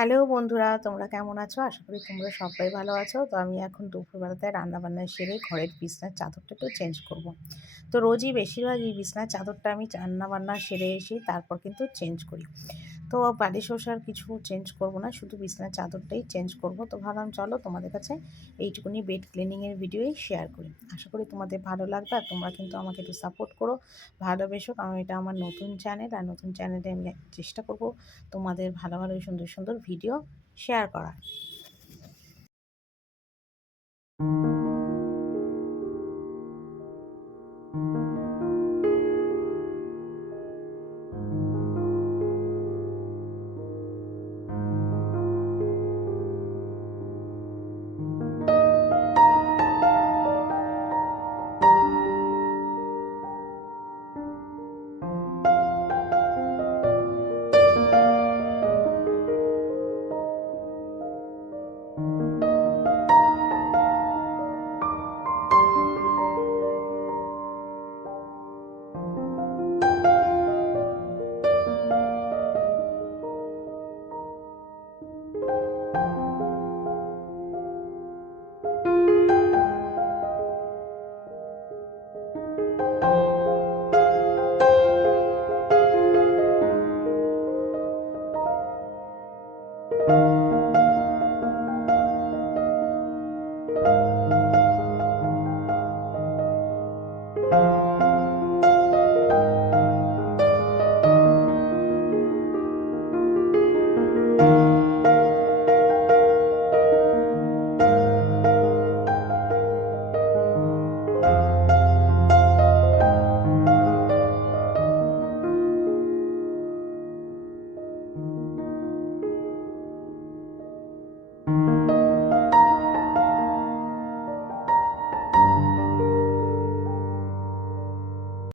Hello বন্ধুরা, তোমরা কেমন আছো? আশা করি তোমরা সবাই ভালো আছো। তো আমি এখন দুপুরবেলাতে রান্নাবান্না সেরে ঘরের বিছনার চাদরটা একটু চেঞ্জ করব। তো রোজই বেশিরভাগ এই বিছনার চাদরটা আমি রান্নাবান্না সেরে এসে তারপর কিন্তু চেঞ্জ করি। তো বালিশ ওশার কিছু চেঞ্জ করব না, শুধু বিছনার চাদরটাই চেঞ্জ করব। তো ভাবলাম চলো তোমাদের কাছে এইটুকুনি বেড ক্লিনিংয়ের ভিডিওই শেয়ার করি। আশা করি তোমাদের ভালো লাগবে আর তোমরা কিন্তু আমাকে একটু সাপোর্ট করো, ভালোবেসো, কারণ এটা আমার নতুন চ্যানেল আর নতুন চ্যানেলে আমি চেষ্টা করব তোমাদের ভালো ভালো সুন্দর সুন্দর ভিডিও শেয়ার করা।